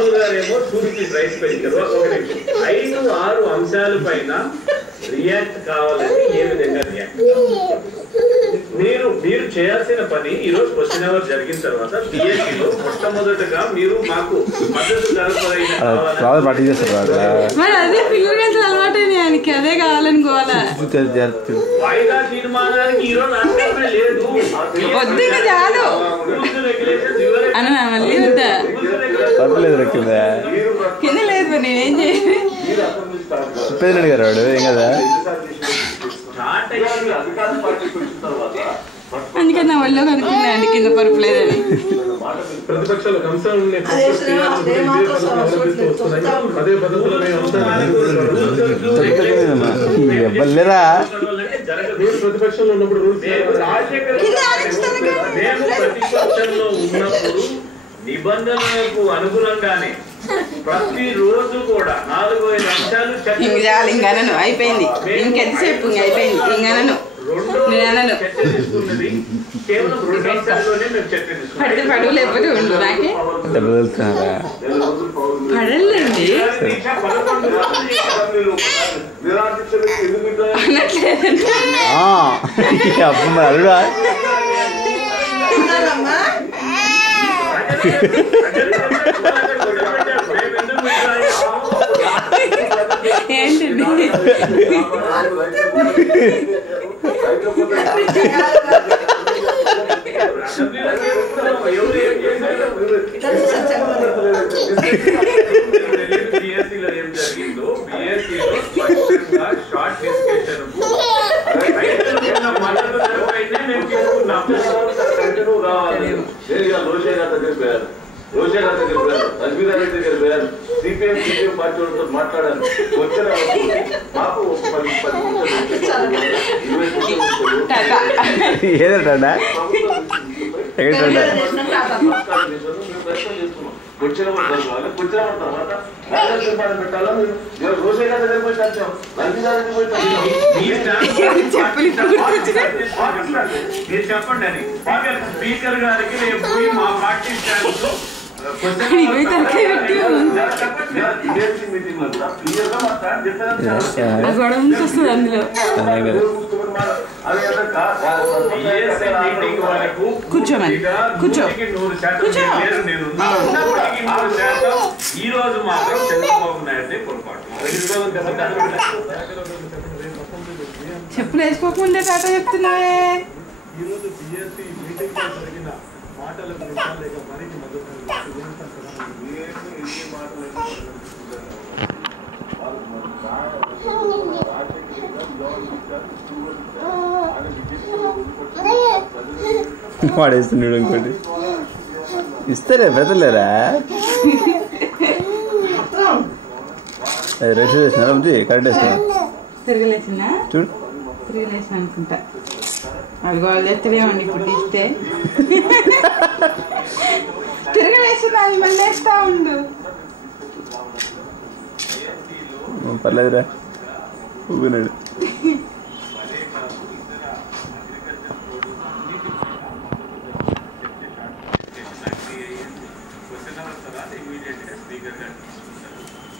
రాహుల్ గారేమో 2 rupees rice పెంచారు. 5-6 అంశాల పైన రియాక్ట్ కావాలని ఏ విధంగా రియాక్ట్ మీరు చేయాల్సిన పని ఈ రోజు క్వశ్చన్ అవర్ జరిగిన తర్వాత బిఎస్సీలో మొట్టమొదటగా మీరు మాకు మద్దతు జరపదైన అదే కావాలని వాయిదా తీర్మానానికి ఈ రోజు ఆన్సర్ లేదు. కింద లేదు నేనేం చేయాలి గారు వాడు ఏం కదా అందుకని నా వల్ల కనుక్కున్నాండి కింద పరుపు లేదని. బల్లేరా ప్రతిపక్షంలో ఉన్నప్పుడు నిబంధనలకు అనుగుణంగానే ప్రతిరోజు కూడా 4-5 అంశాలు ఇంకనను అయిపోయింది. ఇంకెంతసేపు అయిపోయింది. ఇంకనను చర్చ తీసుకున్నది కేవలం 2 అంశాల్లోనే మేము చర్చ తీసుకున్నాం. పడువు లేకపోతే ఉండు నాకే పడలేండి అప్పుడు అడుగుడా ఏంటండి బిఎస్సీలో ఏం జరిగిందో బిఎస్సీలో షార్ట్ డిస్కషన్ మద్దతు ధరపైనే మేము తీసుకున్నాము. రోషే గారి దగ్గర పోయారు, అజ్మీర్ రెడ్డి దగ్గర పోయారు, సిపిఎం పార్టీ వాళ్ళతో మాట్లాడారు. వచ్చిన మాకు 10 ఏదంటా వచ్చిన తర్వాత పెట్టాలా రోషే గారి దగ్గర పోయి కలిసాం, రంజీ గారి దగ్గర మీరు చెప్పండి అని స్పీకర్ గారికి రేపు మా పార్టీ స్టాండ్ కూర్చోమని కూర్చో ఈ రోజు మాత్రం చంద్రబాబు నాయుడు పొరపాటు. చెప్పులు వేసుకోకుండా టాటా చెప్తున్నావే. వాడేస్తున్నాడు ఇంకోటి ఇస్తారే పెద్దలేరా రెస్ట్ చేసినారా మంచి కరెక్ట్ వేస్తున్నా తిరగలేసిందా చూడు తిరగలేసిన అనుకుంటా. అది గోల్ చేస్తాడేమండి ఇప్పుడు తీస్తే తిరగలేసిందా అది మళ్ళీ వేస్తా ఉండు. పర్లేదురా ఊపినాడు.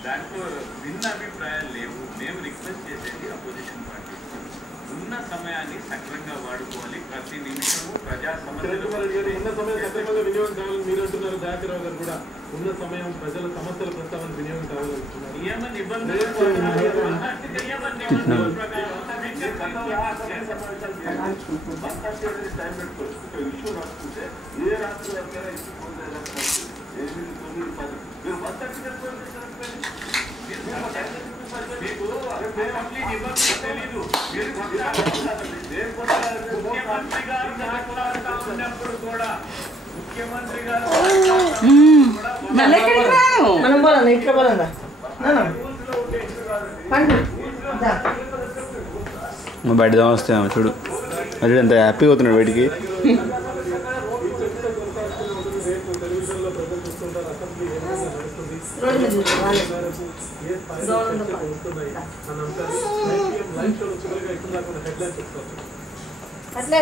దాంట్లో భిన్న అభిప్రాయాలు లేవు. మేము రిక్వెస్ట్ చేసేది అపోజిషన్ పార్టీ ఉన్న సమయాన్ని సక్రమంగా వాడుకోవాలి. ప్రతి నిమిషము ప్రజా సమస్యలు ఉన్న సమయం సక్రమంగా వినియోగం కావాలని మీరు అంటున్నారు. దయాకరావు గారు కూడా ఉన్న సమయం ప్రజల సమస్యల ప్రస్తావన వినియోగం కావాలంటున్నారు. నియమ నిబంధనల తెలీదు. ముఖ్యమంత్రి గారు మాట్లాడుతూ ఉన్నప్పుడు కూడా ముఖ్యమంత్రి గారు మనం పోలన్నా ఇక్కడ పోలన్నా బయట దాని వస్తాము చూడు అది ఎంత హ్యాపీగా అవుతున్నాడు బయటికి. అట్లా